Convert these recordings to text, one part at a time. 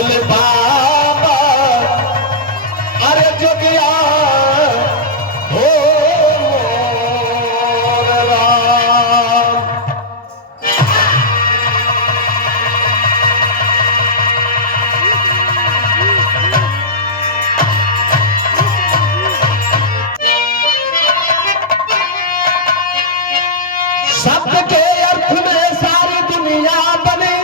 भोले बाबा अरे जोगिया हो मोर राम। शब्द के अर्थ में सारी दुनिया बनी,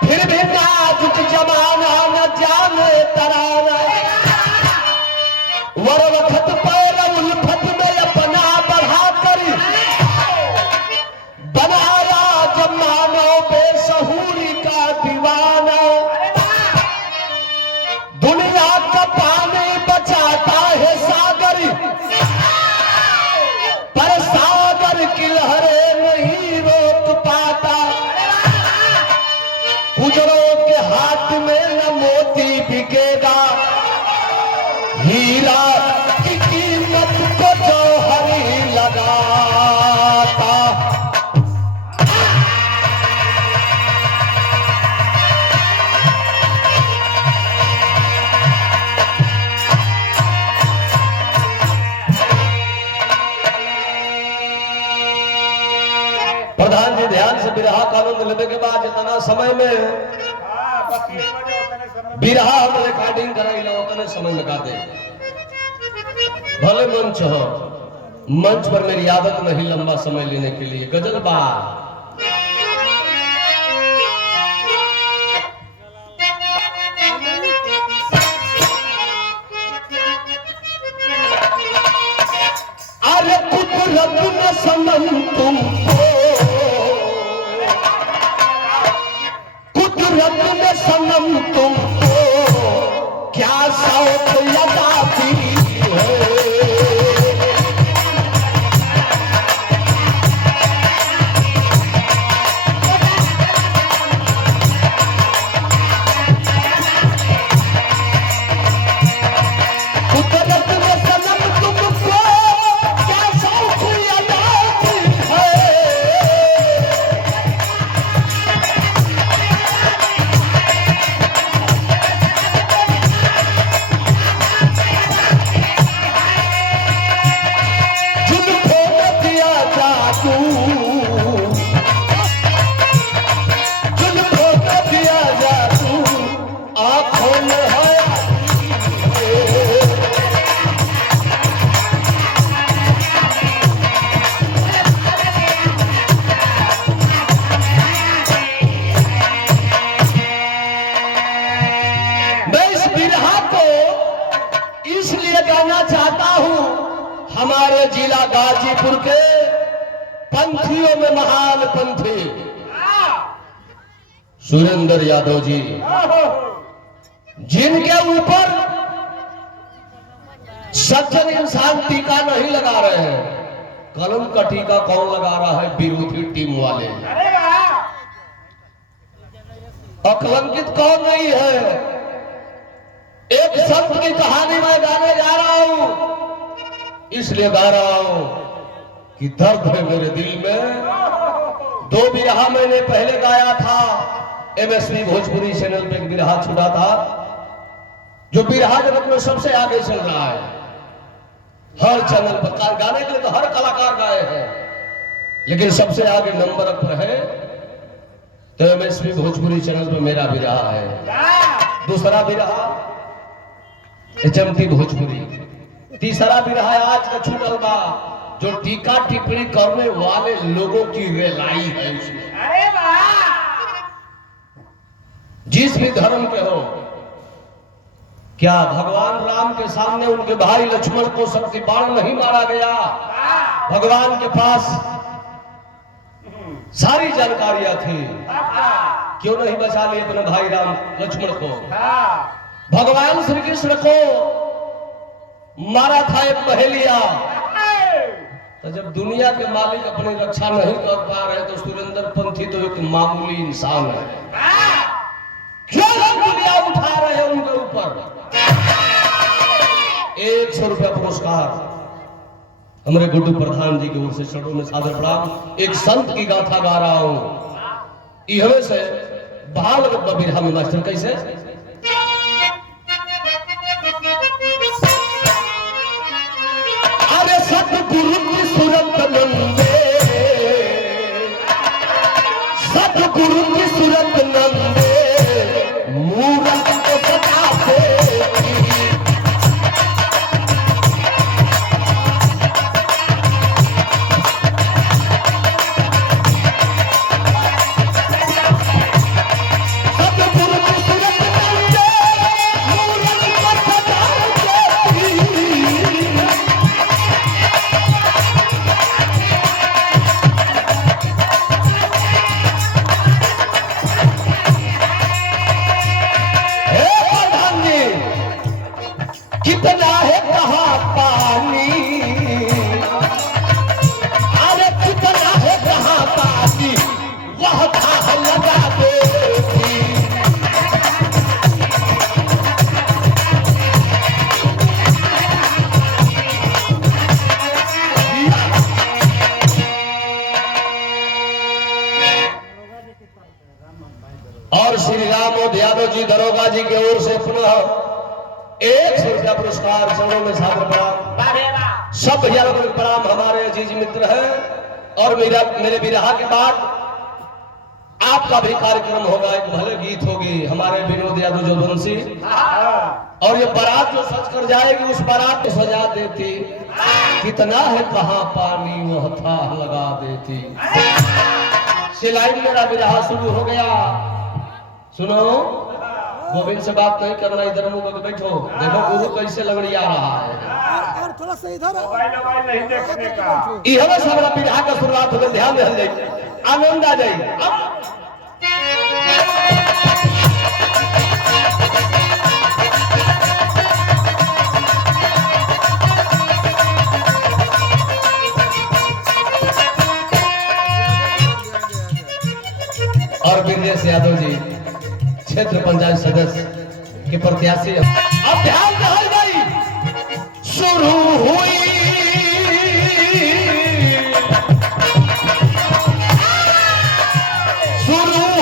फिर भी नाजुक जमाना न जाने तराना। वर वक्त पर उल्फत में अपना बढ़ा कर बनाया जमानो बेसहूरी का दीवाना। दुनिया का पानी बचाता है सागर, पर सागर की लहरें नहीं रोक पाता। गुजरों के हाथ में न मोती बिकेगा, हीरा की कीमत को जौहरी लगाता। प्रधान जी ध्यान से बिरहा कानून लेने के बाद इतना समय में बिरहा हम रिकॉर्डिंग कराइला उतने समय लगा दे। भले मंच हो, मंच पर मेरी आदत नहीं लंबा समय लेने के लिए। गजल बा अरे कुदरत ने सनम तुमको, कुदरत ने सनम तुमको क्या शौक लगाती है। कुदरत ने सनम तुमको क्या शौक लगाती है। इसलिए गाना चाहता हूं, हमारे जिला गाजीपुर के पंथियों में महान पंथी सुरेंद्र यादव जी, जिनके ऊपर सज्जन इंसान टीका नहीं लगा रहे हैं। कलम का टीका कौन लगा रहा है? विरोधी टीम वाले। अकलंकित कौन नहीं है? एक संत की कहानी मैं गाने जा रहा हूं, इसलिए गा रहा हूं कि दर्द है मेरे दिल में। 2 बिरहा मैंने पहले गाया था, MSP भोजपुरी चैनल पे एक बिरहा छुड़ा था, जो बिरहा जगत में सबसे आगे चल रहा है। हर चैनल पर गाने के लिए तो हर कलाकार गाए हैं, लेकिन सबसे आगे नंबर पर है तो MSP भोजपुरी चैनल पर मेरा बिरहा है। दूसरा बिरहा चमती भोजपुरी। तीसरा बिरहा आज का छूटल बा, जो टीका टिप्पणी करने वाले लोगों की रेलाई है उसमें। अरे वाह! जिस भी धर्म के हो, क्या भगवान राम के सामने उनके भाई लक्ष्मण को शक्ति बाण नहीं मारा गया? भगवान के पास सारी जानकारियां थी, क्यों नहीं बचा लिए अपने भाई राम लक्ष्मण को? भगवान श्री कृष्ण को मारा था एक पहेलिया, तो जब दुनिया के मालिक अपनी रक्षा नहीं कर पा रहे तो सुरेंद्र पंथी तो एक मामूली इंसान है, क्यों हम दुनिया उठा रहे हैं उनके ऊपर? 100 रुपया पुरस्कार हमारे गुड्डू प्रधान जी की ओर से चरणों में सादर प्रणाम। एक संत की गाथा गा रहा हूं, इहवे से भाव लगत बिरहा में मास्टर कैसे अरे सतगुरु की सूरत नंदे सतगुरु की सूरत नंदे मूरत को सताते कितना है कहाँ पानी अरे कितना है कहाँ पानी वह था लगा देती और श्री राम यादव जी दरोगा जी की ओर से पुनः 100 रुपया पुरस्कार चरणों में सादर प्रणाम सब भैया लोगों को प्रणाम हमारे अजीज मित्र हैं और मेरे विरहा के बाद आपका भी कार्यक्रम होगा एक भले गीत होगी हमारे विनोद यादव जो बंसी और ये बारात जो सज कर जाएगी उस बारात को सजा देती कितना है कहाँ पानी वह था लगा देती सिलाई मेरा विरहा शुरू हो गया सुनो गोविंद से बात नहीं करना इधर मुंह करके बैठो देखो वो कैसे लड़िया रहा है और थोड़ा सा इधर मोबाइल नहीं देखने का इहवे सब वाला विधा का शुरुआत हो ध्यान दे जाए आनंद आ जाए और विदेश यादव जी क्षेत्र पंचायत सदस्य के प्रत्याशी अब ध्यान रहे भाई शुरू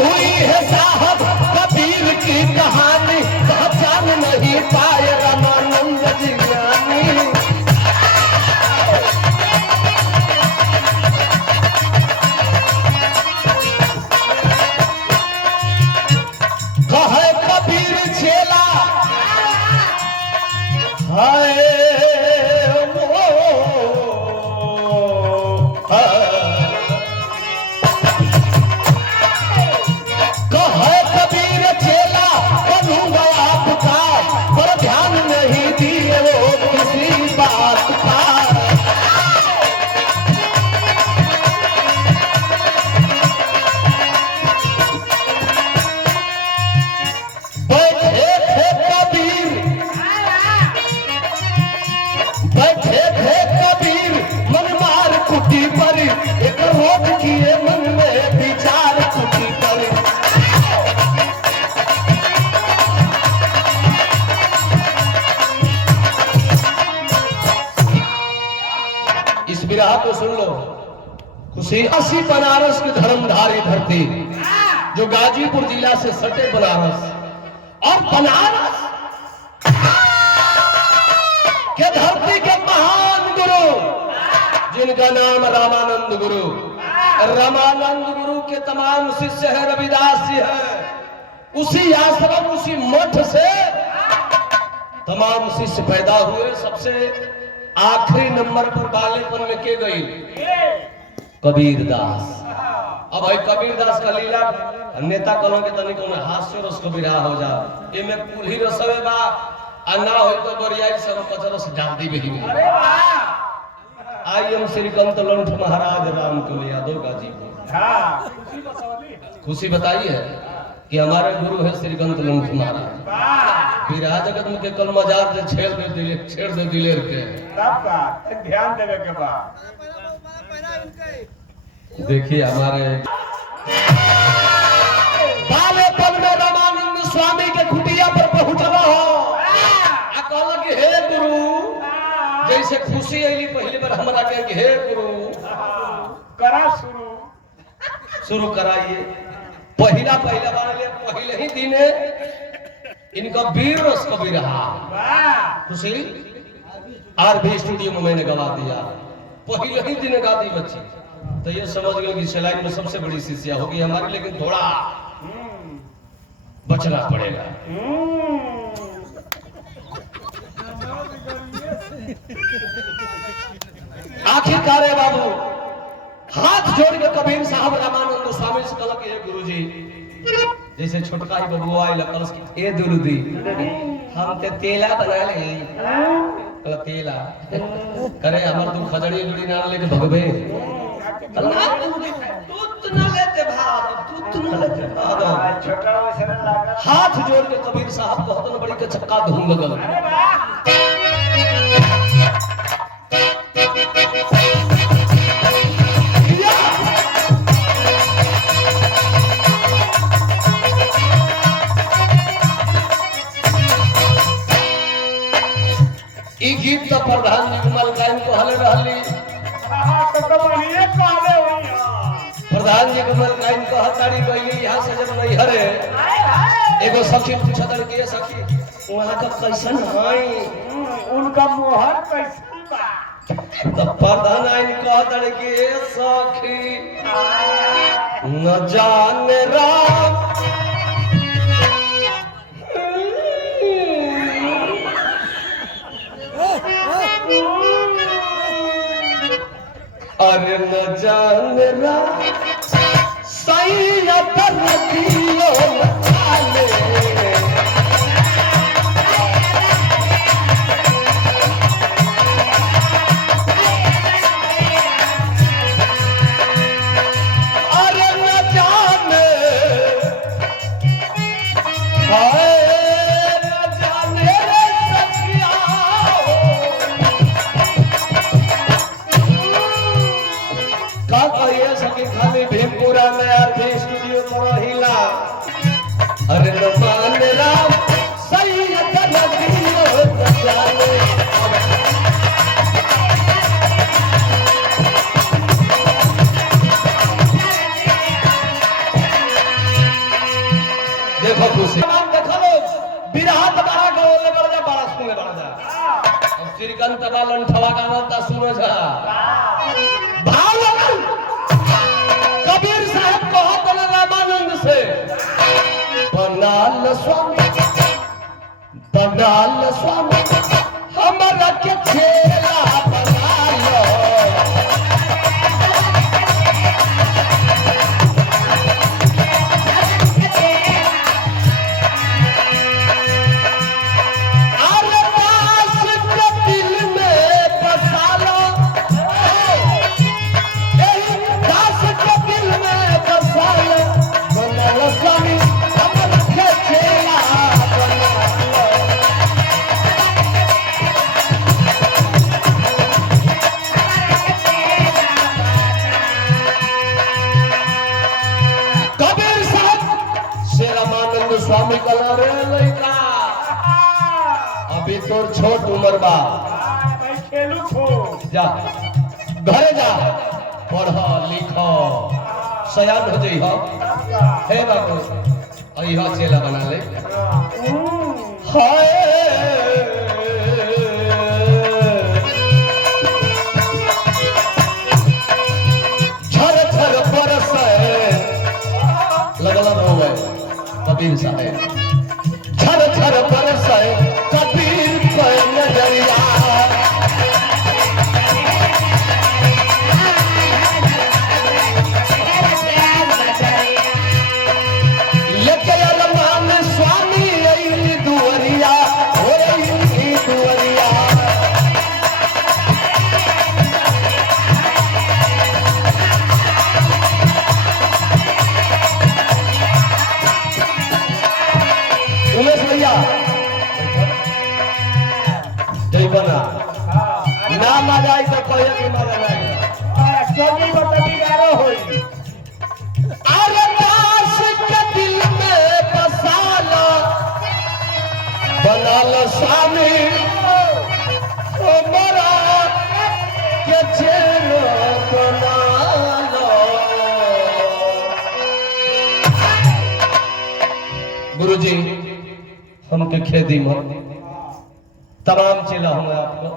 हुई है साहब कबीर की कहानी पहचान नहीं पाए रामानंद जी ज्ञानी कहे कबीर चेला हाय कहे कबीर चेला बनूंगा आपका पर ध्यान नहीं दिए वो किसी बात का बैठे थे कबीर मन मार कुटी पर एक रोक किए मन में विचार कुटी पर इस विरह को सुन लो खुशी असी बनारस की धर्मधारी धरती जो गाजीपुर जिला से सटे बनारस और बनारस के धरती के महान गुरु जिनका नाम रामानंद गुरु रामानंद गुरु के तमाम शिष्य है रविदास जी है उसी आश्रम उसी मठ से तमाम शिष्य पैदा हुए सबसे आखिरी नंबर पर बालेपन में के गई कबीरदास अब भाई कबीरदास का लीला नेता कलों के तनिक में हास्य रस को विरहा हो जा एमे कुल्ही रसवे बा अन्ना हो तो बरियाई सब कचरस डाल दी भी अरे वाह आई एम श्रीकांत लंठ महाराज राम कुल यादव गाजीपुर हाँ खुशी बताई है कि हमारे गुरु है श्रीकांत लंठ महाराज वाह विरहा जगत में के कल मजार से छेड़ दे दिलेर के तब का ध्यान देवे के बाद देखिए हमारे बालेपन में रामानंद स्वामी के कुटिया पर पहुंचना हो कहला कि हे गुरु जैसे खुशी आईली पहली बार हमरा के हे गुरु करा शुरू कराइए पहला पहला बार ले पहले ही दिने इनका वीर रस कभी रहा वाह खुशी आरबी स्टूडियो में मैंने गवा दिया पहले ही दिन गा दी बच्ची तो ये समझ गए कि सिलाई में सबसे बड़ी शिष्या होगी हमारी लेकिन थोड़ा बचना पड़ेगा आखिरकार है बाबू हाथ जोड़ के कबीर साहब रामानंद स्वामी से कल के गुरुजी जैसे छोटका ही बबुआ आई लकल ए दुरुदी हम ते तेला बना ले कल तेला करे हमर तू खजड़ी जुड़ी ना लेके भगबे अल्लाह तू ना लेते भाव तू ना लेते भाव छोटा वैसे ना लगा हाथ जोड़ के कबीर साहब को हतन बड़ी के चक्का धूम लगल अरे वाह ई गीत तो प्रधान जी मलकाइन को हले रहली तो ये काले हुई प्रधान जी को मलकाइन को हताड़ी गईली यहां से जब नहीं हरे हाय हाय एगो सखी पूछत के सखी वहां का कैसन है उनका मोहर कैसन बा तो प्रधान आइन को हताड़ी के सखी न जाने राम अरे न जान राम सैयद नदियो आले अरे न जाने हाय न जाने रे सखिया का कहिए सके खाली भीमपुरा में आरबी स्टूडियो पर हिला अरे न मान राम सैयद नदियो जाने देखो खुशी देखो लोग बिरहा तबारा गाओ ले बड़ जा बारा सुने बड़ जा और श्रीकांत तबा लंठवा गावता सुनो जा भाव लगल कबीर साहब कहत न रामानंद से बनाल स्वामी हमरा के छेला बना लो अरे दास के दिल में बसा लो दास के दिल में बसा लो बनाल स्वामी हमरा के छेला बना लो कबीर साहब से रामानंद स्वामी कला रे लइका अभी तोर छोट उम्र बा भाई खेलू खो जा घरे जा पढ़ लिख सयान हो जइह हे बाबू अइह चेला बना ले हाय झर झर बरसे लगला रोवे कबीर साहब झर झर बरसे कबीर पे नजरिया लेके अरमान स्वामी आई दुवरिया हो रही दुवरिया उमेश भैया जय बना ना मजा आई तो कहिए कि मजा नहीं चौकी को तभी गारो होई अरे दास के दिल में बसा लो बना लो स्वामी हमारा के चेलो बना लो गुरुजी हमके खेदी मत, तमाम चेला होंगे आपको,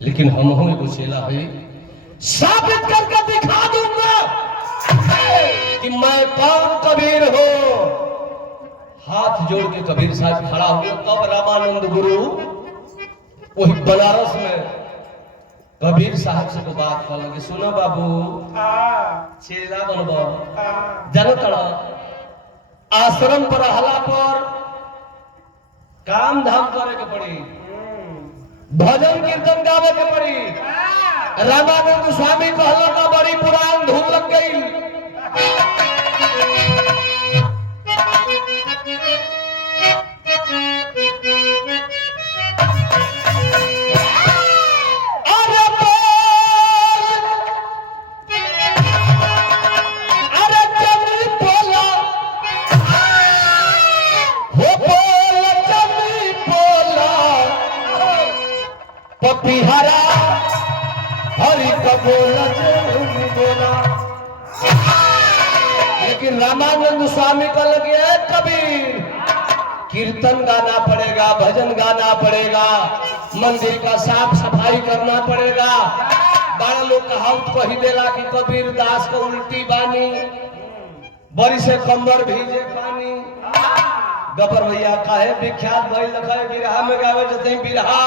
लेकिन हम होंगे को चेला है साबित करके दिखा दूंगा कि मैं कौन कबीर हूं। हाथ जोड़ के कबीर साहब खड़ा हुए। तब रामानंद गुरु वही बनारस में कबीर साहब से को बात कर लगे, सुनो बाबू चेला बनबो जानो तड़ा आश्रम पर रहला पर काम धाम करे के पड़ी, भजन कीर्तन गावे के पड़ी। रामानंद स्वामी कहला का बड़ी पुरान धूल लग गई। पपिहरा हरि का बोला लेकिन रामानंद स्वामी का लगे कबीर कीर्तन गाना पड़ेगा, भजन गाना पड़ेगा, मंदिर का साफ सफाई करना पड़ेगा। बड़ा लोग कहावत कही देला कि कबीर दास का उल्टी बानी बड़ी से कमर भीजे पानी। गबर भैया काहे विख्यात भइल लखा बिरहा में गावे जते बिरहा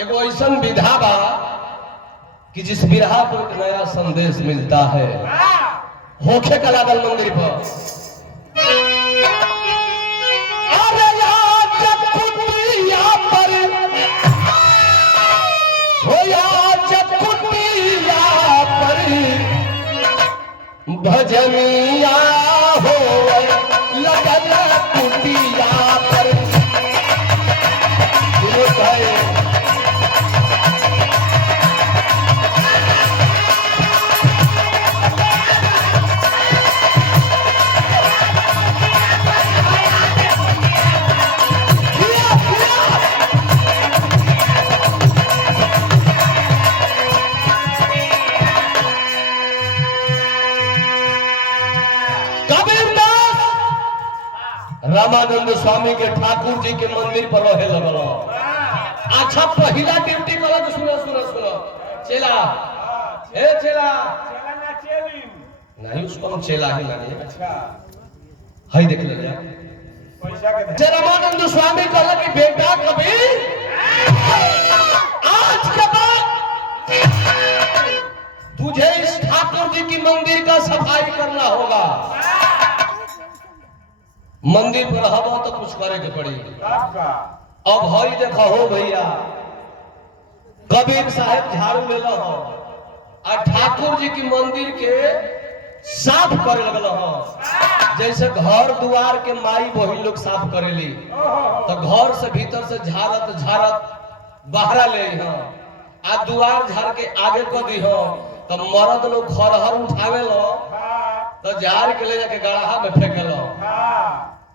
एगो ऐसा विधा बा कि जिस विरहा को एक नया संदेश मिलता है। होखे कलादल मंदिर पर अरे यार कुटिया पर हो यार कुटिया पर भजनिया हो लगल कुटिया पर रामानंद स्वामी के ठाकुर जी के मंदिर पर रहे लगल। अच्छा पहला ड्यूटी करो तो सुनो सुनो सुनो चेला ए चेला नहीं उसको हम चेला ही माने। अच्छा हाय देख ले पैसा के रामानंद स्वामी कहला कि बेटा कबीर आज के बाद तुझे इस ठाकुर जी की मंदिर का सफाई करना होगा। मंदिर पर हवा तो कुछ करे के पड़ी। अब हई देखा हो भैया कबीर साहब झाड़ू ले लो और ठाकुर जी की मंदिर के साफ करे लगल हो। जैसे घर द्वार के माई बहन लोग साफ करेली तो घर से भीतर से झाड़त झाड़त बाहर ले आ द्वार झाड़ के आगे को दी हो तो मर्द लोग खरहर उठावे लो तो झाड़ के ले जाके गड़ाहा में फेंके लो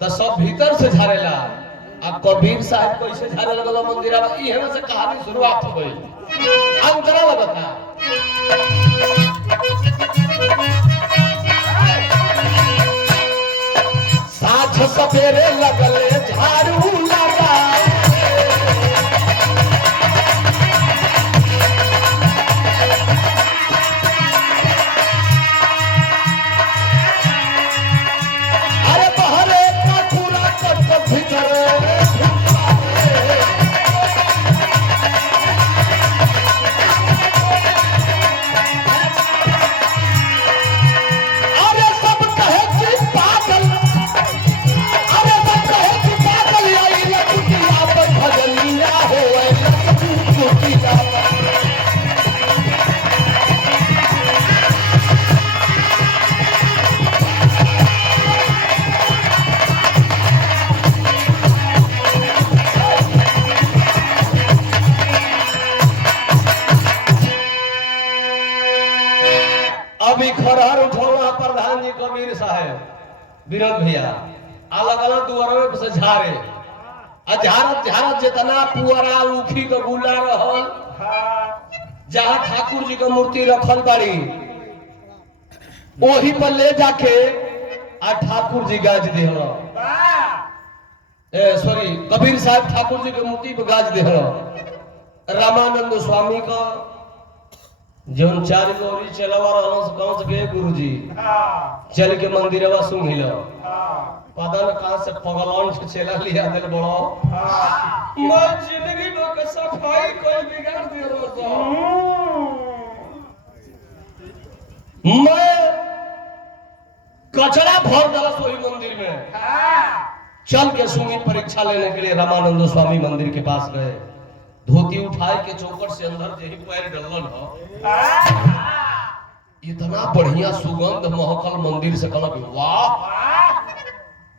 तो सब भीतर से झाड़ेला। अब कबीर साहब कैसे झाड़े लगल मंदिर में से कहानी शुरुआत हो गई। अंतरा लगता साँझ सवेरे लगले झाड़ू लगा कबीर साहब विनोद भैया अलग अलग दुआरों से झारे झारत झारत जितना पुअरा उखी के गुला रहल जहाँ ठाकुर जी के मूर्ति रखल बाड़ी वही पर ले जाके आ ठाकुर जी गाज दिहल सॉरी कबीर साहब ठाकुर जी के मूर्ति पे गाज दे रामानंद स्वामी का जौन चार गौरी चलावा रहलो से कौन से गए गुरुजी चल के मंदिरवा सुन हिलो पता न कहां से पगलौन से चला लिया दिल बड़ो मैं जिंदगी में के सफाई कोई बिगाड़ दे रहा मैं कचरा भर डाला सोई मंदिर में चल के सुनी परीक्षा लेने के लिए रामानंद स्वामी मंदिर के पास गए धोती उठाए के चौकट से अंदर यही पैर डलन हो इतना बढ़िया सुगंध महकल मंदिर से कहला कि वाह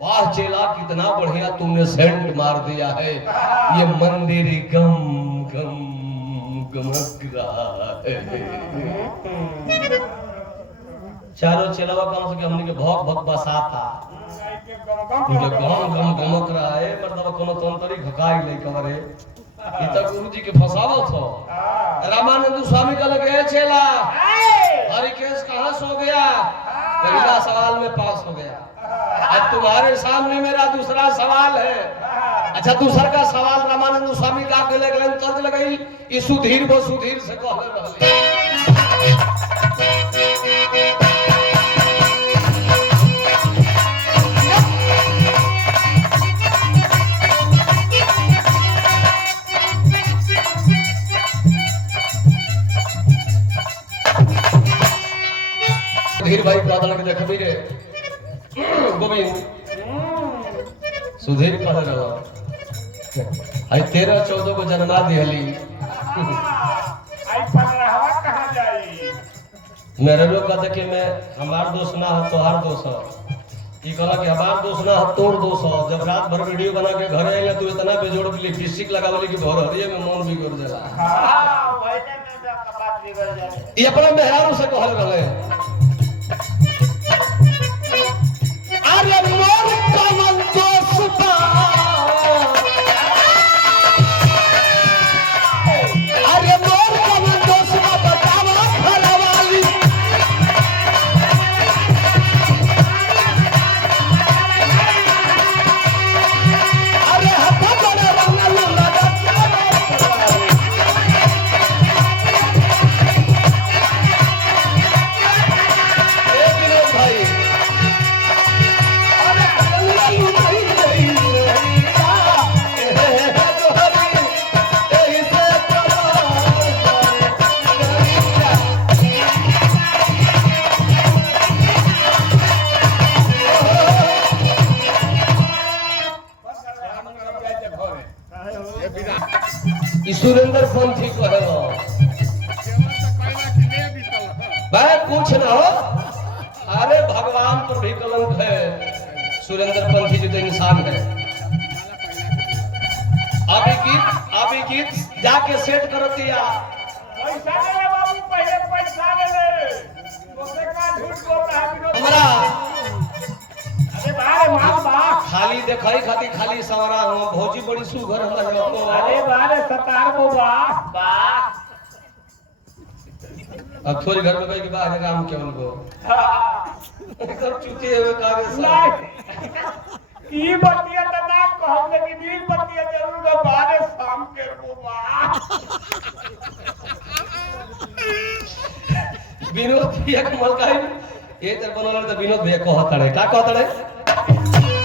वाह चेला कितना बढ़िया तुमने सेंट मार दिया है ये मंदिर गम गम गमक रहा है चारों चेलावा कम से हमने के भौक भौक बसाता मुझे गम गम गमक रहा है मतलब कोनो तंतरी घकाई ले कवरे इतना गुरुजी के फसावत हो रामानंद स्वामी का लगे चेला हरिकेश कहां सो गया पहला सवाल में पास हो गया अब तुम्हारे सामने मेरा दूसरा सवाल है अच्छा दूसरा का सवाल रामानंद स्वामी का के ले गलन तर्ज लगाई ई सुधीर वो सुधीर से कहले रहले सुधीर भाई प्रार्थना के देखबी रे गोविंद सुधीर कह रहा आई 13-14 को जन्मा दिहली आई 15वां कहां जाई मेरे लोग कहते कि मैं हमार दोस्त ना हो तोहार दोस्त हो ई कहला कि हमार दोस्त ना हो तोर दोस्त हो जब रात भर वीडियो बना के घर आइला तू इतना बेजोड़ लिपस्टिक लगावली कि भर हरिये में मन बिगड़ जाला हां वैसे में बात बिगड़ जाए ये अपना मेहरारू से कहल रहले अरे मोर कमल दोस्त अरे मोर कमल दोस्त बतावा घरवाली अरे हथा बड़ा रंगल लगा भाई सुरेंद्र पंथी कहे भाई कुछ ना हो अरे भगवान पर भी कलंक है सुरेंद्र पंथी जी तो इंसान है अभी गीत जाके सेट कर दिया पैसा ले बाबू पहले पैसा ले तोसे का झूठ बोल रहा है हमरा अरे बारे मां बा खाली देखाई खाती खाली सवारा हम भौजी बड़ी सुघर हमरा को अरे बारे सतार को बा अब थोड़ी घर में गई कि बाहर राम के उनको सब चुके हुए कावे सब ई बतिया त ना कहब लेकिन ई बतिया जरूर है बारे शाम के को बा विनोद भैया के मलकाई ये तर बनल त विनोद भैया कहत रहे का कहत रहे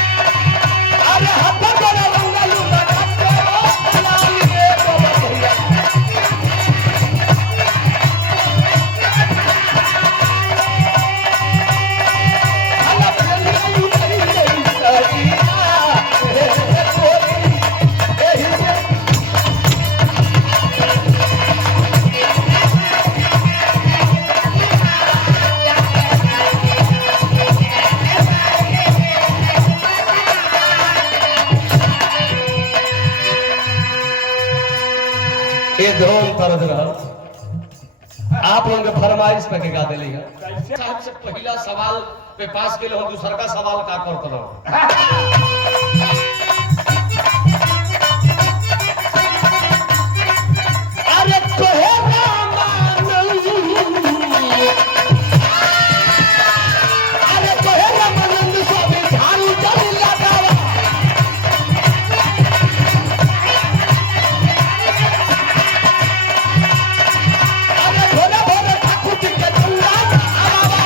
अरे हत्था बड़ा रंगल लगा ये धोन तरद रह आप लोगों के फरमाइश पे के गा देली है कैसे साहब से पहला सवाल पे पास के लिए दूसरा का सवाल का करत रहो अरे तोहे रामानंद अरे तोहे रामानंद स्वामी झाड़ू जल लगावा अरे भोले भोले ठाकुर जी के झंडा आवा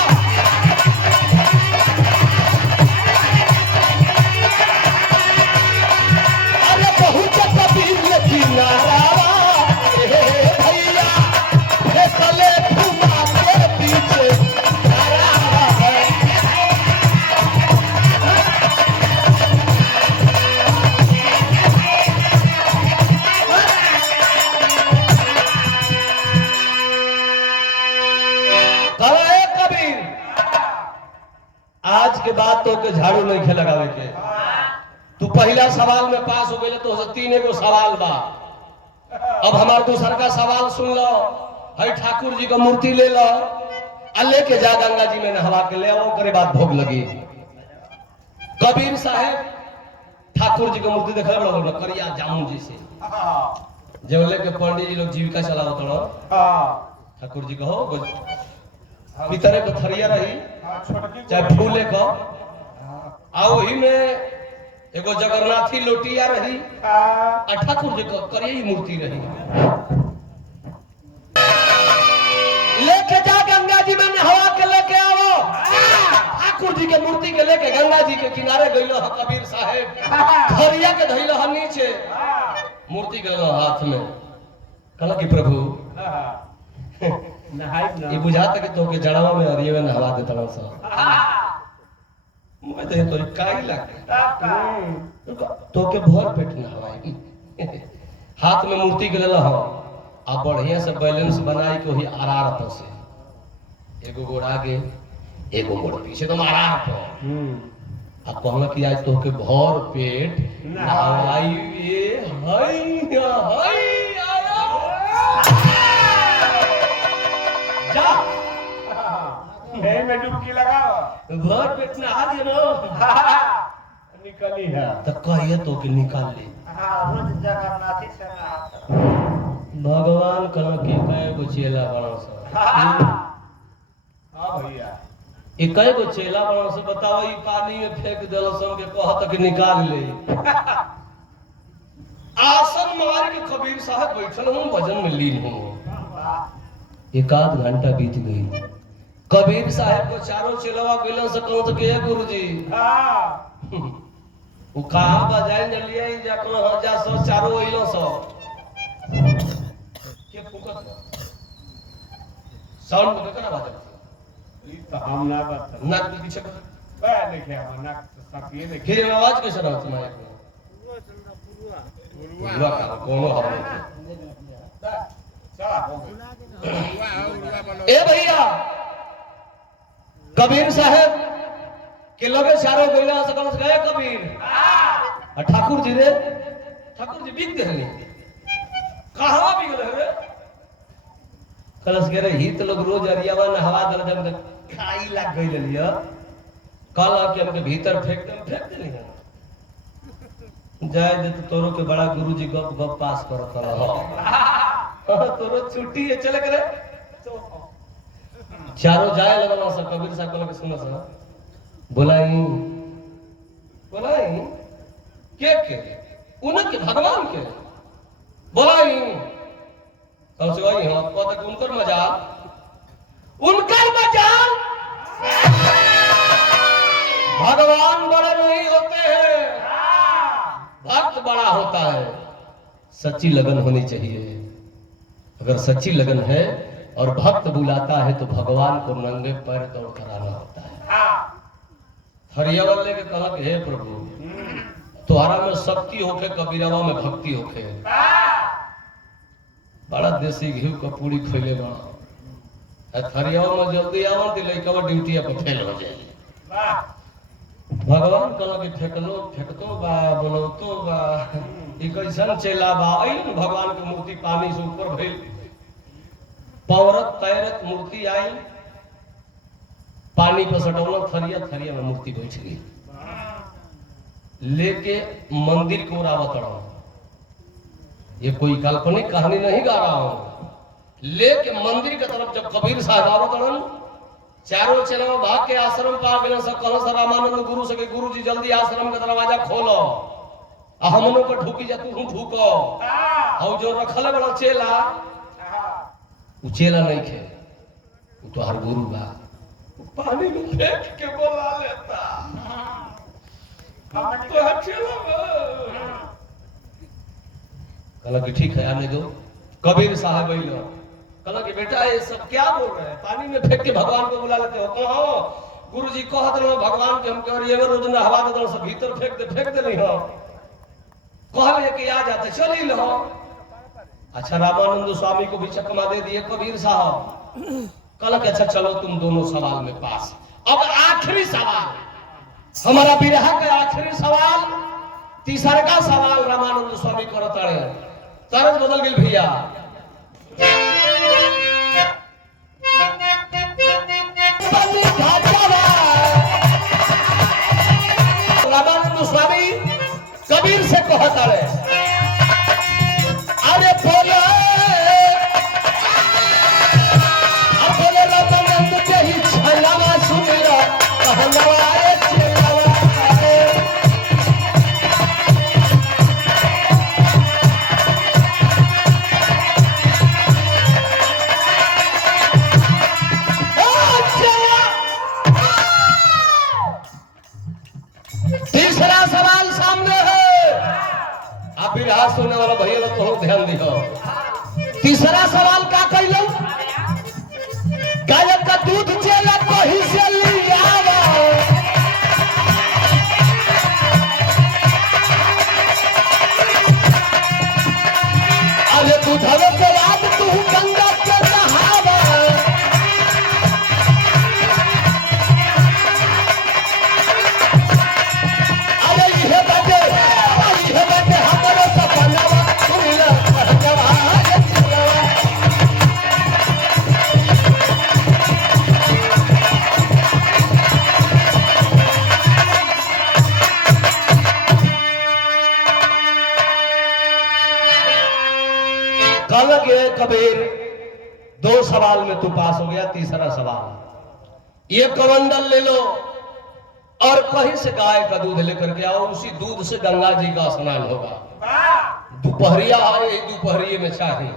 अरे बहुत कबीर के किनारावा हे भैया हे तले घुमा के पीछे नारावा है कहे कबीर आज के बाद तो के झाड़ू नहीं खे लगावे के तू पहला सवाल में पास हो गए तो तीन एगो सवाल बा अब हमार दूसर का सवाल सुन लो है ठाकुर जी का मूर्ति ले लो आ लेके जा गंगा जी में नहवा के ले आओ करे बाद भोग लगी कबीर साहब ठाकुर जी का मूर्ति देख रहे करिया जामुन जी से जब लेके पंडित जी लोग जीविका चलाओ तो ठाकुर जी कहो पितरे को थरिया रही चाहे फूले को आ वही में एगो जगन्नाथी लोटिया रही आ ठाकुर जी को करिए मूर्ति रही लेके जा गंगा जी में नहवा के लेके आओ ठाकुर जी के मूर्ति के लेके गंगा जी के किनारे गइलो ह कबीर साहेब थरिया के धइलो ह नीचे मूर्ति गइलो हाथ में कहला कि प्रभु ये बुझाता कि तो के जड़वा में अरिये में नहवा देता ना सा मैं तो काई लागे तो के भर पेट नहवाई हाथ में मूर्ति के लेला हो आ बढ़िया से बैलेंस बनाई के वही आरारत से एगो गोड़ आगे एगो गोड़ पीछे तो मारा हो आ कहला कि आज तो के भर पेट नहवाई ये हई आया जा हे में डुबकी लगाओ भर पेट नहा दिए नो निकली है तो कहिए तो कि निकाल ले रोज जगन्नाथी से नहाता भगवान कल की कई गो चेला बड़ा सा हां भैया ये कई गो चेला बड़ा सा बताओ ई पानी में फेंक देलो सब के कहत कि निकाल ले आसन मार के कबीर साहब बैठल हूं भजन में लीन हूं एक आध घंटा बीत गई कबीर साहब को चारों चेलवा गइलन से कहत के गुरुजी हां वो कहां बजाई न लिए जा को जा सो चारों ओइलो सो के फुकत साउंड में करा बात ई तो हम ना बता नाक के पीछे बा देखे हम ना सकिए देखे फिर में आवाज कैसे रहा तुम्हारे को पुरुआ का कोनो हवा चला हो गई ए भैया कबीर साहब के लगे चारों गइला से कम से गए कबीर ठाकुर जी रे ठाकुर जी बिक देहनी कहां बिक रे कलश के रे हित लोग रोज अरियावा नहवा दल जब खाई लाग गइल लिया कल के हमके भीतर फेंक देनी है जाय दे तोरो के बड़ा गुरुजी गप गप पास करत रहो तोरो छुट्टी है चले करे चारों जाए लगल सब कबीर साहब को सुनो सर बोलाई के उनके भगवान के बोलाई कब से वही हम को तक उनकर मजाल भगवान बड़े नहीं होते हैं भक्त बड़ा होता है सच्ची लगन होनी चाहिए अगर सच्ची लगन है और भक्त बुलाता है तो भगवान को नंगे पैर दौड़ कराना होता है हरिया वाले के कहलक हे प्रभु तुम्हारा में शक्ति होके कबीरवा में भक्ति होके बड़ा देसी घी का पूरी खैले बड़ा हरिया में जल्दी आवा तो लड़का ड्यूटी पर फेल हो जाए भगवान कहला कि फेंकतो बा बोलतो बा एक ऐसा चेला बा भगवान के मूर्ति पानी से ऊपर भइल, पवरत तैरत मूर्ति आई, पानी पर सटौलत थरिया थरिया में मूर्ति बैठ गई, लेके मंदिर को रावत रहा। ये कोई काल्पनिक कहानी नहीं गा रहा हूं। लेके मंदिर की तरफ जब कबीर साहब आवत रहा, चारों चेला भाग के आश्रम पा गए। सब कहो सर रामानंद गुरु से, गुरु जी जल्दी आश्रम का दरवाजा खोलो, हमनों को ढूकी जा, तू ढूको। और जो रखल बड़ा चेला, वो चेला नहीं खे, वो तो हर गुरु बा, पानी में फेंक के बोला लेता तो चेला कहला कि ठीक है आने दो। कबीर साहब बोलो, कहला कि बेटा ये सब क्या बोल रहे हैं, पानी में फेंक के भगवान को बुला लेते हो? कहो गुरु जी कहत रहो भगवान के, हम कह ये रोज नहवा दे, सब भीतर फेंक दे नहीं हो, कहले कि आ जाते चल ही लो। अच्छा रामानंद स्वामी को भी चकमा दे दिए कबीर साहब। कहला कि अच्छा चलो तुम दोनों सवाल में पास। अब आखिरी सवाल, हमारा बिरहा का आखिरी सवाल, तीसरा का सवाल रामानंद स्वामी करत रहे। तरज बदल गई भैया। रामानंद स्वामी कबीर से कहता रहे, अरे बोले रामानंद के ही छलवा सुनिया कहलवा चलवा। तीसरा सवाल सामने है, आप बिरहा सुनने वाला भैया लोग तो ध्यान दियो। तीसरा सवाल का कहलो, गाय का दूध चेला कहीं से लिया, अरे दूधवे के बाद तू गंगा के नहावा। अरे ये बाटे हमारे सपनवा सुनिला कहलवा चलवा। कल के कबीर दो सवाल में तू पास हो गया, तीसरा सवाल ये कमंडल ले लो और कहीं से गाय का दूध लेकर के आओ, उसी दूध से गंगा जी का स्नान होगा। दोपहरिया है, दोपहरिये में चाहिए।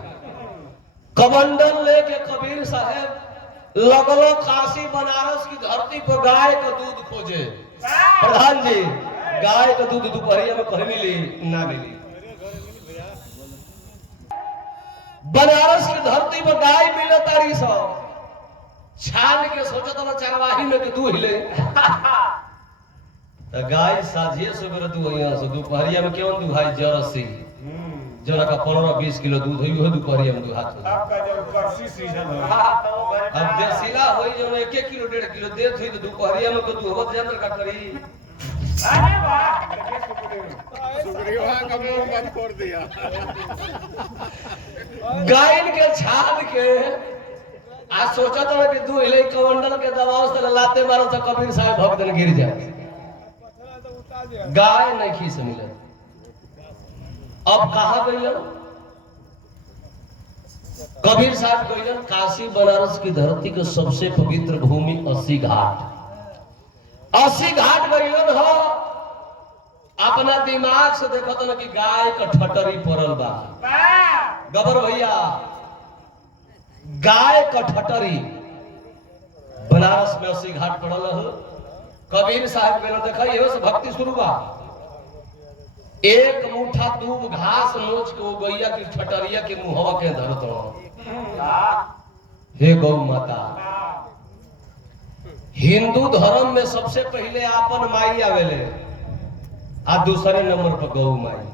कमंडल लेके कबीर साहब लगलो काशी बनारस की धरती पर गाय का दूध खोजे। प्रधान जी गाय का दूध दोपहरिया में कहीं मिली ना मिली। बनारस की धरती पर गाय मिले तारी सब, छान के सोचत ना चरवाही में के दूध ले तो गाय साझिए सवेरे दुहैया से, दोपहरिया में क्यों दुहाई जरसी, जरा का 15-20 किलो दूध है, वो दोपहरिया में दुहात हो। आपका जब कर्सी सीजन हो, अब देसीला होई जो 1 किलो 1.5 किलो देत हुई तो दोपहरिया में को दुहत जंत्र का करी। अरे वाह शुक्रिया का मुंह बंद कर दिया। गायन के छान के आज सोचा था कि दू हिले कमंडल के दबाव से लाते मारो तो कबीर साहब भक्तन गिर जाए। गाय नहीं खींच मिले। अब कहा गई कबीर साहब गई काशी बनारस की धरती के सबसे पवित्र भूमि 80 घाट। 80 घाट गई हो, अपना दिमाग से देखो तो ना कि गाय का ठटरी पड़ल बा। गबर भैया गाय का ठटरी बनारस में 80 घाट पड़ल हो। कबीर साहब के देखा ये से भक्ति शुरू बा। एक मुठा दूब घास नोच के वो गैया की ठटरिया के मुहवा के धरत हो। हे गौ माता, हिंदू धर्म में सबसे पहले आपन माई आवेले आ दूसरे नंबर पर गौ माई।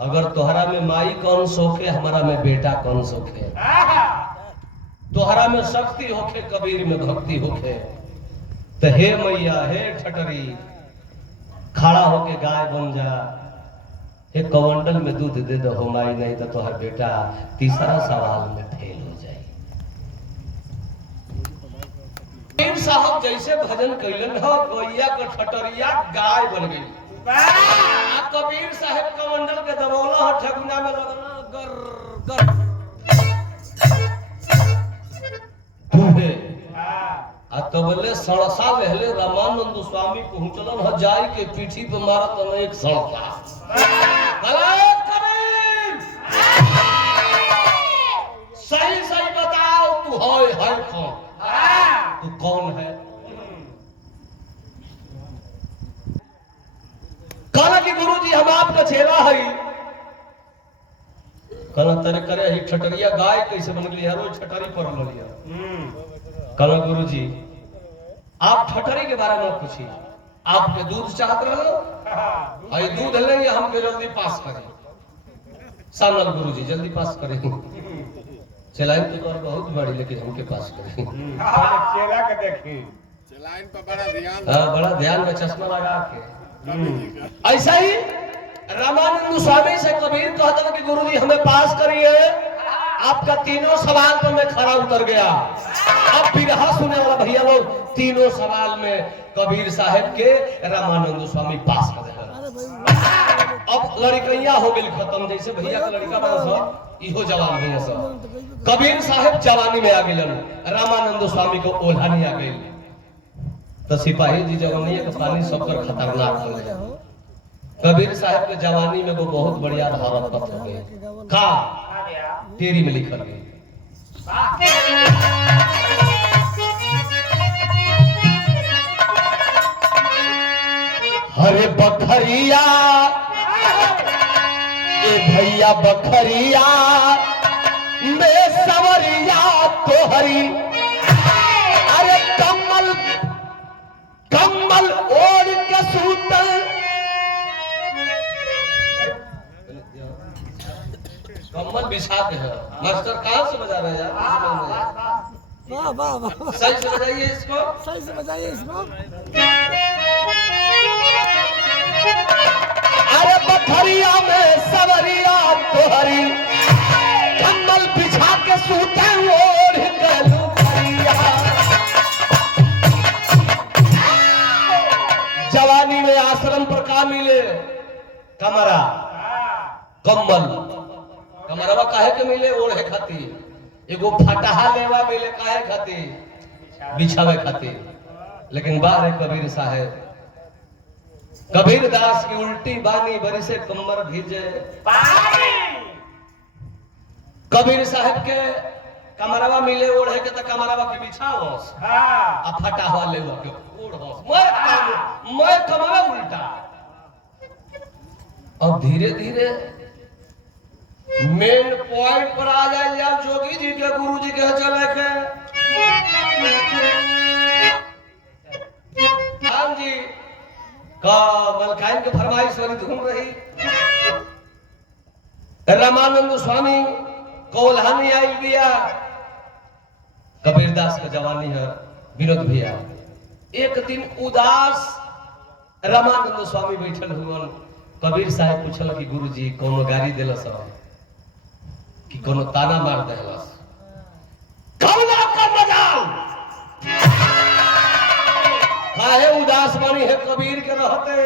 अगर तोहरा में माई कौन सोखे, हमारा में बेटा कौन सोखे। तोहरा में शक्ति होखे, कबीर में भक्ति होखे। तो हे मैया, हे ठटरी, खड़ा होके गाय बन जा। एक कमंडल में दूध दे दो हो माई, नहीं तो तुम्हारा बेटा तीसरा सवाल में फेल हो जाए। कबीर साहब जैसे भजन कैलन हो, गैया का ठटरिया गाय बन गई। कबीर साहब कमंडल के दबौला हो, ठगुना में लगना गर गर दूहे। आ तबले सड़सा लहले रामानंद स्वामी पहुंचलन ह, जाई के पीठी पे मारत न एक सड़सा। कबीर सही सही बताओ, तू है कौन? तू कौन है? कहला कि गुरुजी हम आपका चेला है। कहला तेरे करे ही ठटरिया गाय कैसे बन गई है? रोज ठटरी पर लिया। कहला गुरुजी आप ठटरी के बारे में पूछिए, आपके दूध चाहत रहो, आई दूध ले या हमके जल्दी पास करें। सामने गुरुजी जल्दी पास करें। चलाइन तो और बहुत बड़ी, लेकिन हमके पास करें। चेला के देखी चलाइन पर बड़ा ध्यान। हाँ, बड़ा ध्यान में चश्मा लगा के। ऐसा ही रामानंद स्वामी से कबीर कहता कि गुरुजी हमें पास करिए, आपका तीनों सवाल पर मैं खरा उतर गया। अब बिरहा सुने वाला भैया लोग, तीनों सवाल में कबीर साहब के रामानंद स्वामी पास कर दिया। अब लड़कैया हो गई खत्म, जैसे भैया का लड़का बना सब इहो जवान भैया सब। कबीर साहब जवानी में आ गए, रामानंद स्वामी को ओल्हा नहीं आ गई। तो सिपाही जी जवानी का पानी सबकर खतरनाक हो गया। कबीर साहब के जवानी में वो बहुत बढ़िया भारत पत्र हो गए। का तेरी में लिखल गई, हरे बखरिया ए भैया बखरिया में सवरिया तोहरी, अरे कमल कमल ओढ़ के सूतल, कम्बल बिछा के है। मास्टर कहाँ से बजा रहे हैं यार? वाह वाह वाह, सही से बजाइए इसको, सही से बजाइए इसको। अरे बखरिया में सवरिया तोहरी, कम्बल बिछा के सूते ओढ़ के लुखरिया। जवानी में आश्रम पर का मिले? कमरा कम्बल। कमरवा काहे के मिले? ओढ़े खातिर। एगो फटाहा लेवा मिले काहे खातिर? बिछावे खातिर। लेकिन बाहर कबीर साहब, कबीर दास की उल्टी बानी बरिसे कमर भीजे। कबीर साहब के कमरवा मिले ओढ़े के, तो कमरवा के बिछाओ आ फटाहा लेवा के ओढ़ो। मैं कमरा उल्टा। अब धीरे धीरे मेन पॉइंट पर आ जाए यार। जोगी जी के गुरु जी के चले के राम जी का मलकाइन के फरमाइश वाली धुन रही। रामानंद स्वामी कोल्हानी आई दिया। कबीरदास का जवानी है विनोद भैया। एक दिन उदास रामानंद स्वामी बैठल हुआ। कबीर साहब पूछल कि गुरु जी कोनो गाड़ी दिलस कि कोनो ताना मार देलस? कौना का मजाल काहे उदास बनी है कबीर के रहते?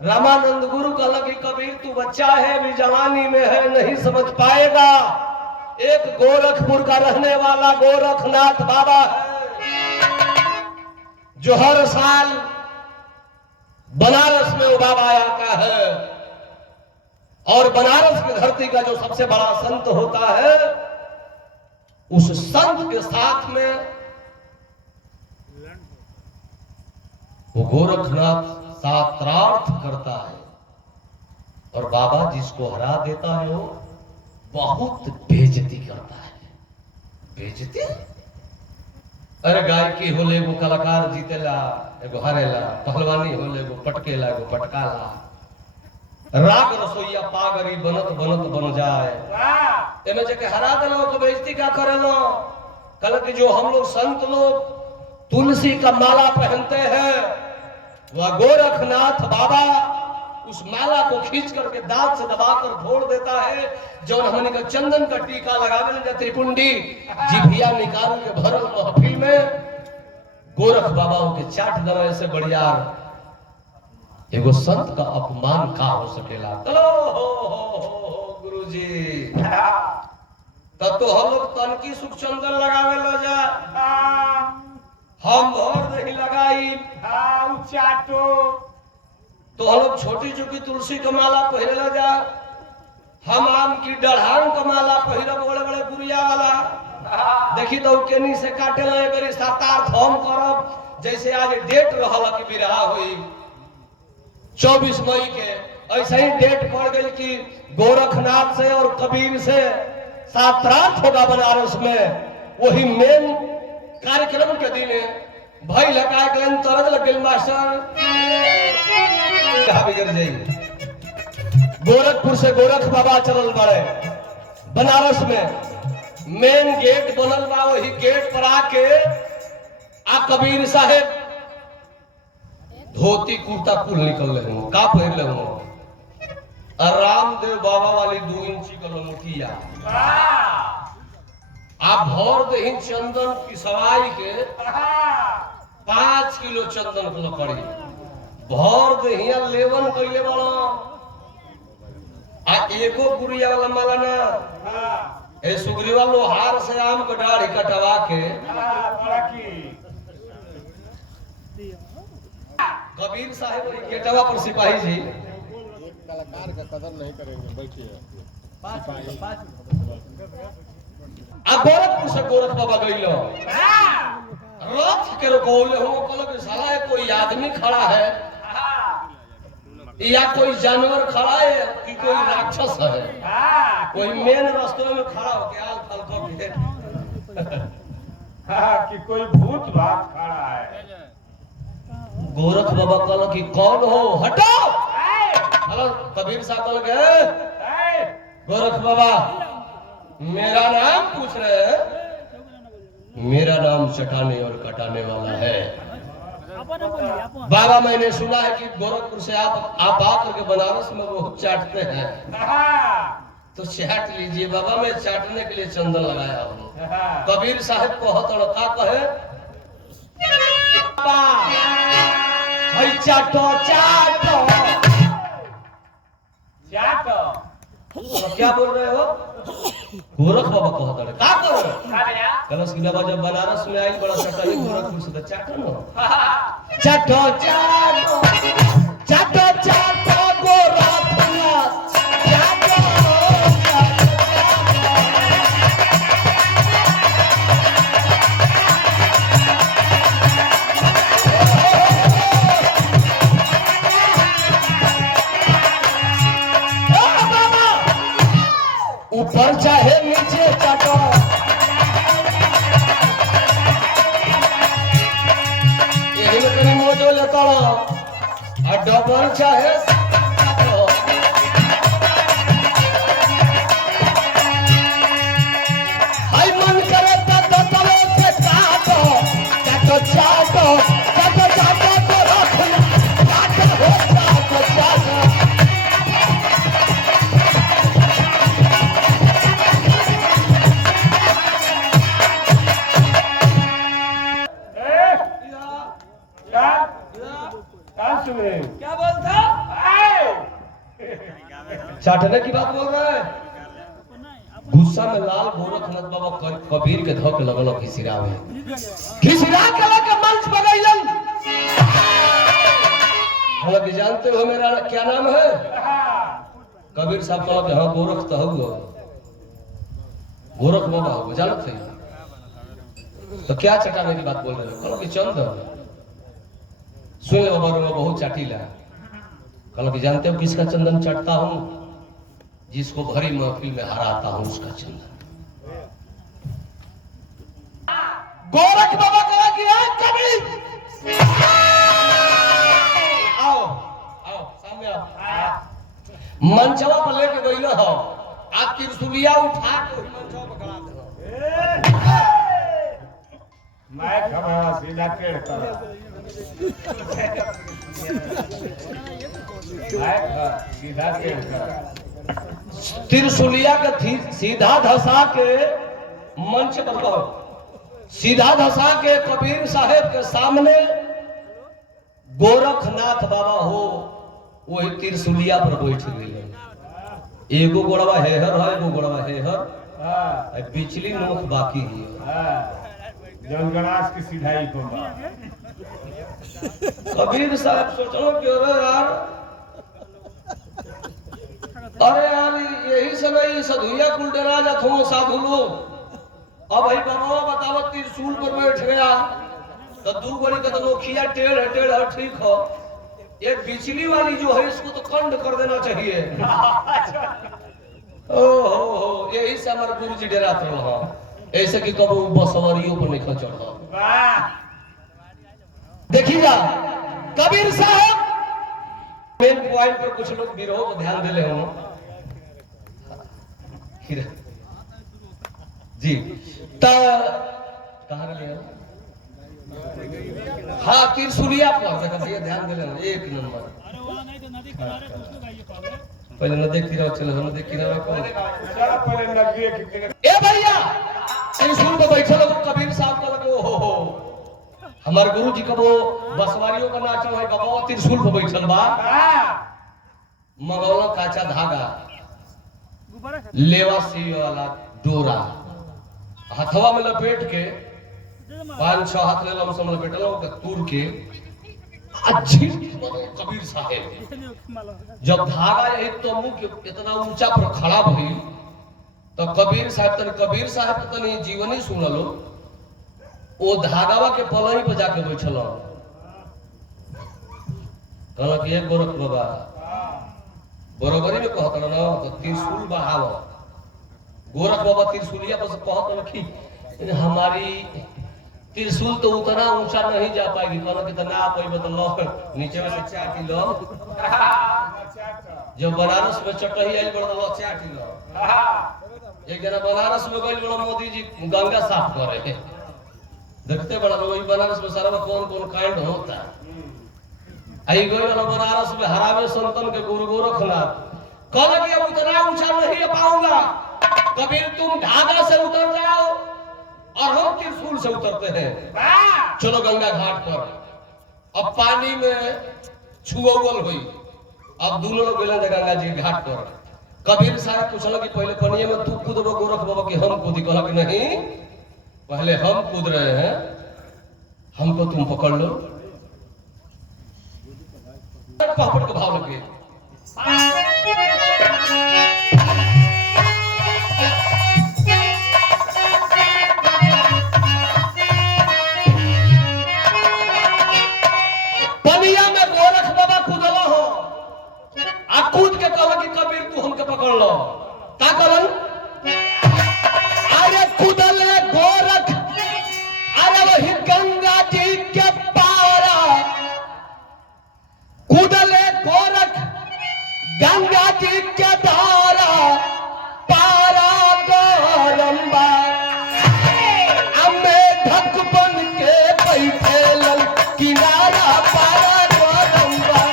रामानंद गुरु कहला कि कबीर तू बच्चा है, अभी जवानी में है, नहीं समझ पाएगा। एक गोरखपुर का रहने वाला गोरखनाथ बाबा है, जो हर साल बनारस में वो बाबा आता है, और बनारस की धरती का जो सबसे बड़ा संत होता है, उस संत के साथ में वो गोरखनाथ शास्त्रार्थ करता है। और बाबा जिसको हरा देता है वो बहुत बेइज्जती करता है। बेइज्जती? अरे गायकी होले एगो कलाकार जीतेला, एगो हारेला, पहलवानी होले एगो पटकेला, एगो पटकाला, राग रसोईया पागरी बनत बनत बन जाए। एमे जाके हरा देलो तो बेइज्जती क्या करेलो? कल कि जो हम लोग संत लोग तुलसी का माला पहनते हैं, वह गोरखनाथ बाबा उस माला को खींच करके दांत से दबाकर फोड़ देता है। जो हमने का चंदन का टीका लगावे न त्रिपुंडी जिभिया निकाल के भरल महफिल में गोरख बाबाओं के चाट दवा से बढ़िया एगो संत का अपमान का हो सकेला। चलो हो गुरुजी तब तो हम लोग तनकी सुख चंदन लगावे लो जा हम भर नहीं लगाई चाटो तो हम लोग छोटी चुकी तुलसी का माला पहले लो जा हम आम की डढ़ान का माला पहले बड़े बड़े गुड़िया वाला देखी तो केनी से काटे लगे बेरी सातार थम करब जैसे आज डेट रहल कि बिरहा हुई 24 मई के ऐसे ही डेट पड़ गई कि गोरखनाथ से और कबीर से सात्रार्थ होगा बनारस में। वही मेन कार्यक्रम के दिन भाई लगा के तरज लग गई मास्टर बिगड़ जाई। गोरखपुर से गोरख बाबा चलल बड़े बनारस में मेन गेट बनल बा वही गेट पर आके कबीर साहेब धोती कुर्ता कुल निकल रहे हो का पहन ले हो रामदेव बाबा वाली 2 इंची का लंगोटिया आप भर दही चंदन पिसवाई के 5 किलो चंदन को लकड़ी भर दहिया लेवन कैले बड़ा आ एगो गुड़िया वाला माला ना ए सुग्रीवा लोहार से आम के डाढ़ी कटवा के कबीर साहब गेटवा पर सिपाही जी कलाकार का कदर नहीं करेंगे बैठिए गोरखपुर से गोरख बाबा गइलो रथ के रोकौले हो कहल साला कोई आदमी खड़ा है या कोई जानवर खड़ा है कि कोई राक्षस है कोई मेन रास्ते में खड़ा हो के आल फल को कि कोई भूत बात खड़ा है। गोरख बाबा कहल कि कौन हो हटो हेलो कबीर साहब कहल गए गोरख बाबा मेरा नाम पूछ रहे हैं मेरा नाम चटाने और कटाने वाला है। बाबा मैंने सुना है कि गोरखपुर से आप आकर के बनारस में बहुत चाटते हैं तो चाट लीजिए बाबा मैं चाटने के लिए चंदन लगाया हूँ। कबीर साहब को हथड़का कहे चाटो चाटो चाटो तो क्या बोल रहे हो गोरख बाबा को हथड़े का करो कलश की बाबा जब बनारस में आई बड़ा सटाई गोरखपुर से चाटो नो चाटो चाटो चाटो चाटो गोरखनाथ चाटो ऊपर चाहे नीचे चाटो यही में कहीं मोजो लेता और डबल चाहे चाटो हाय मन करे तो तवे से काटो चाटो चाटो चाटो चाटो तो रखना चाटो हो चाटो चाटो क्या बोलता चाटने की बात बोल रहा है गुस्सा में लाल गोरखनाथ बाबा कबीर के धोके लगल घिसिरावे घिसिरा के लेके मंच पर गइलन हम भी जानते हो मेरा क्या नाम है कबीर साहब कहल कि हां गोरख तो हो गोरख बाबा हो जानत है तो क्या चटाने की बात बोल रहे हो कहल कि चंदन सुन लो बाबा बहुत चाटीला कहल कि जानते हो किसका चंदन चटता हूं जिसको भरी महफिल में हराता हूं उसका चंदन गोरख बाबा कहा कि कभी आओ आओ सामने आओ मंचवा पर लेके गइलो हो आप त्रिशूलिया उठा के वही मंचवा पर खड़ा दे मैं खबरा सीधा टेढ़ कर सीधा टेढ़ करा। त्रिशूलिया के सीधा धसा के मंच पर कहो, सीधा धसा के कबीर साहेब के सामने गोरखनाथ बाबा हो वही त्रिशूलिया पर बैठ गए। एगो गोड़वा हेहर है, एगो गोड़वा हेहर, पिछली नोक बाकी है। जनगणास की सीधाई को कबीर साहब सोचो कि अरे यार यही समय सधुइया कुल डरा जात हो साधु लोग। अब भाई बाबा बतावत त्रिशूल पर बैठ गया तो दू गोली का तो नोखिया टेढ़ है ठीक हो, ये बिचली वाली जो है इसको तो कंड कर देना चाहिए। ओहो यही से हमारे गुरु जी डराते रहो, ऐसे कि कब बसवरियों पर नहीं चढ़ता। देखिए जा कबीर साहब मेन पॉइंट पर कुछ लोग विरोध को ध्यान दे ले हो जी कहाँ गए? हाँ त्रिशूलिया पर देखा भैया ध्यान दे ले एक नंबर। पहले न देखती रहो, चलो हम देखती रहो कौन ए भैया त्रिशूल पे बैठे लोग कबीर साहब को लगे हो हमारे गुरु जी का वो बसवारियों का नाचो है बाबा त्रिशूल पे बैठल बा, मगौला काचा धागा लेवा सी वाला डोरा हथवा में लपेट के 5-6 हाथ ले लम सम लपेटलो के तूर के अच्छी कबीर साहब जब धागा यही तो मुंह के इतना ऊंचा पर खड़ा भई तो कबीर साहब तनी जीवनी सुनलो वो धागावा के पलही पे जाके बैठल कहला कि गोरख बाबा बरोबरी में कहत ना तो त्रिशूल बहाव। गोरख बाबा त्रिशूलिया पर कहत ना कि हमारी त्रिशूल तो उतना ऊंचा नहीं जा पाएगी, कहला कि ना पाइबे तो लो नीचे में से चाटी लो। जब बनारस में चटही आई बड़ा लो चाटी लो। एक जना बनारस में गइल बड़ा मोदी जी गंगा साफ करे देखते बड़ा वही बनारस में सारा कौन कौन कांड होता आई गई वाला बनारस में हरावे संतन के गुरु गोरखनाथ कहला कि अब उतना ऊंचा नहीं पाऊंगा कबीर तुम धागा से उतर जाओ और हम त्रिशूल से उतरते हैं। चलो गंगा घाट पर। अब पानी में छुअल हुई, अब दोनों लोग गए गंगा जी घाट पर। कबीर साहब पूछल कि पहले पानी में तू कूद रो गोरख बाबा कि हम कूदी, कहला कि नहीं पहले हम कूद रहे हैं, हमको तुम पकड़ लो। पापड़ के भाव लगे पनिया में गोरख बाबा कूदलो हो आ कूद के कहला कि कबीर तू हमके पकड़ लो। का कहलन अरे कूदले गोरख अरे वही गंगा जी के पारा कूदले गोरख गंगा जी के धारा पारा गरम्बा अम्मे ढक बन के बैठे लन किनारा पारा गरम्बा।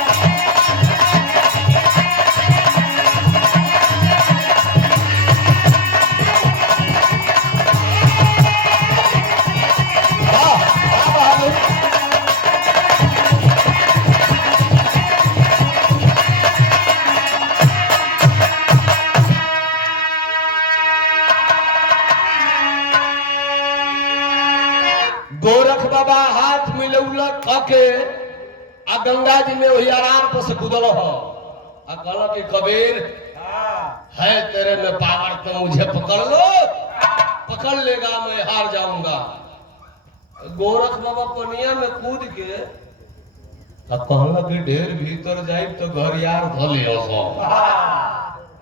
गोरख बाबा हाथ मिलौला के आ गंगा जी में वही आराम पर से कूदल हो आ कहला कि कबीर है तेरे में पावर तो मुझे पकड़ लो, पकड़ लेगा मैं हार जाऊंगा। गोरख बाबा पनिया में कूद के आ कहला कि ढेर भीतर जाई तो घर यार धले हो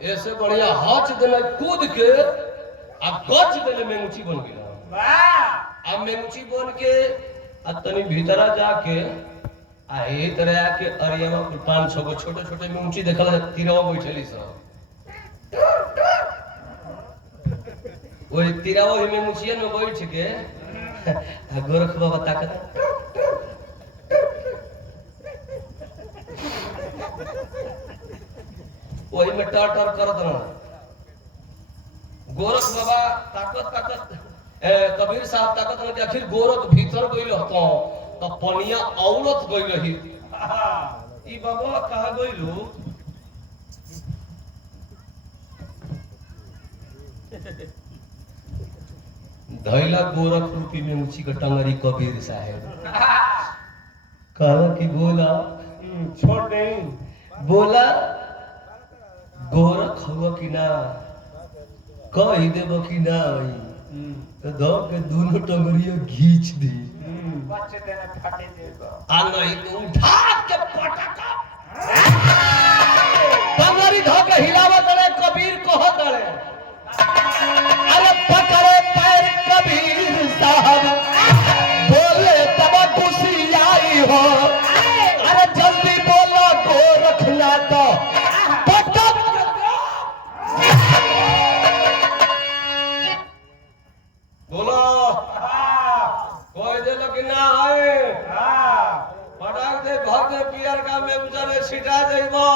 ऐसे बढ़िया हच देले कूद के आ गच देले में ऊंची बन गया। अब मेंची बन के तनी भीतरा जाके आ ए तरह आके अरियावा 5-6 गो छोटे छोटे मेंची देखल तीरवा बैठली सब ओई तीरवा में मेंचियन में बैठ के गोरख बाबा ताकत वही में टर टर करत रहा। गोरख बाबा ताकत कबीर साहब ताकत ने कि आखिर गोरख भीतर गइल हतो तो पनिया औरत गइल रही। ई बाबा कहां गइलू? धैला गोरख रूपी में ऊंची का टंगरी कबीर साहब कहा कि बोला छोड़ दे बोला गोरख हुआ कि ना कही देव कि ना तो दो के दोनों टंगरिया घींच दी बच्चे देने फटे देगा आ नहीं तो उठा के पटका टंगरी धो के हिलावत रहे कबीर कहत रहे अरे पकड़े पैर कबीर साहब बोले तब खुशी आई हो अरे जल्दी बोलो गोरख ना तो पटक बोलो कोई दे लोग ना आए पटक दे घर दे पियर का में उजरे छिटा देबो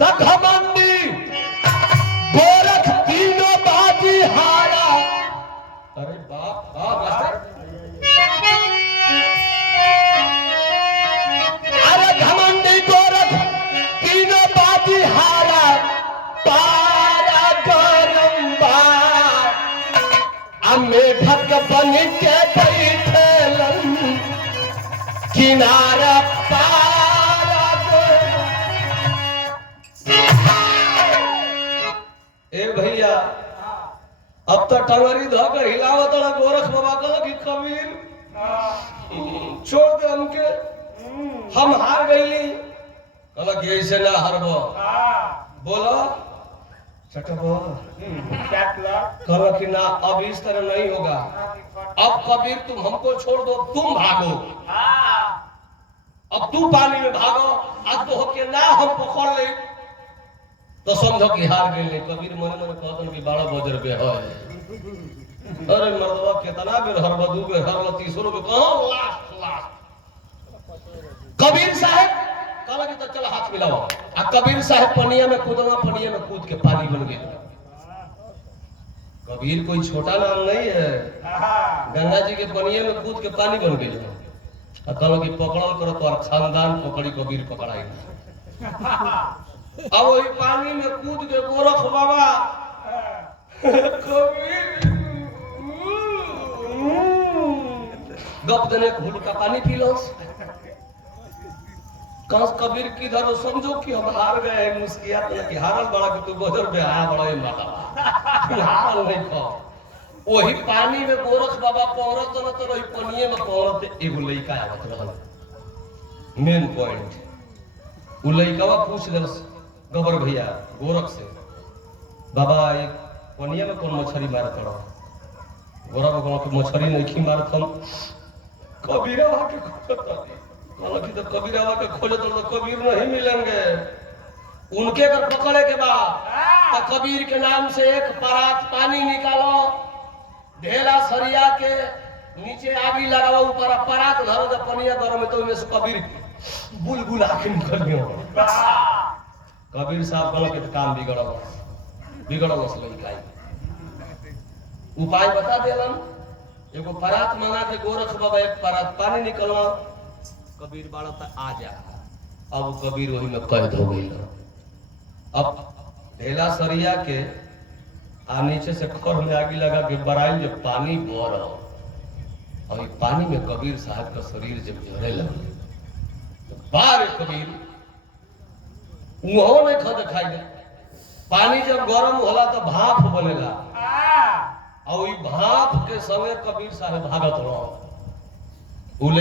तक घमंडी गोरख तीनों बाजी हारा। अरे बाप मास्टर अरे घमंडी गोरख तीनों बाजी हारा पारा गरम बार मेढक बन के बैठलन किनारा पारा ए भैया अब तो टंगरी धो के हिलावत रहा गोरख बाबा कहला कि कबीर छोड़ दे हमके हम हार गईली। कहला कि ऐसे ना हारबो बोलो चटबो कहला कि ना अब इस तरह नहीं होगा। अब कबीर तुम हमको छोड़ दो तुम भागो अब तू पानी में भागो अब तो होके ना हम पकड़ ले तो समझो कि हार गए। कबीर मन मन कहतन कि 12 बज रुपए है अरे मर्दवा कितना बेर हर बदू बेर हर 30 रुपए कहां लास्ट कबीर साहब कहला कि तो चल हाथ मिलाओ आ कबीर साहब पनिया में कूदना पनिया में कूद के पानी बन गए। कबीर कोई छोटा नाम नहीं है गंगा जी के पनिया में कूद के पानी बन गए। कहलो कि पकड़ल करो तो खानदान पकड़ी कबीर पकड़ाई अब वही पानी में कूद के गोरख बाबा गप देने घूट का पानी पी लो कबीर किधर समझो कि हम हार गए मुस्किया कि हारल बड़ा कि तू बदल पे आया बड़ा माता हारल नहीं खा वही पानी में गोरख बाबा पौरत न तो वही पनिए में पौरत एगो लइका आवत रहल। मेन पॉइंट उ लइकावा पूछ दे गबर भैया गोरख से बाबा एक पनिया में कौन मछली मारत पड़ा गोरख बाबा के मछली नहीं मारत हम कबीरवा के खोजत हालांकि तो कबीरवा के खोजत तो कबीर नहीं मिलेंगे उनके अगर पकड़े के बाद तो कबीर के नाम से एक परात पानी निकालो ढेला सरिया के नीचे आगी लगाओ ऊपर परात धरो जब पनिया गरम है तो उसमें से कबीर बुलबुल आके निकल गया। कबीर साहब कहलो कि काम बिगड़ल लइकाई उपाय बता देलन एगो परात मंगा के गोरख बाबा एक परात पानी निकलवा कबीर बाड़ा तक आ जा। अब कबीर वही में कैद हो गई। अब ढेला सरिया के आ नीचे से खर में आगी लगा के बराइल जब पानी बह रहा और पानी में कबीर साहब का शरीर जब झरे लगे तो बार कबीर वहां नहीं खा दिखाई दे। पानी जब गर्म होला तो भाप बनेला और भाप के समय कबीर साहब भागत रहो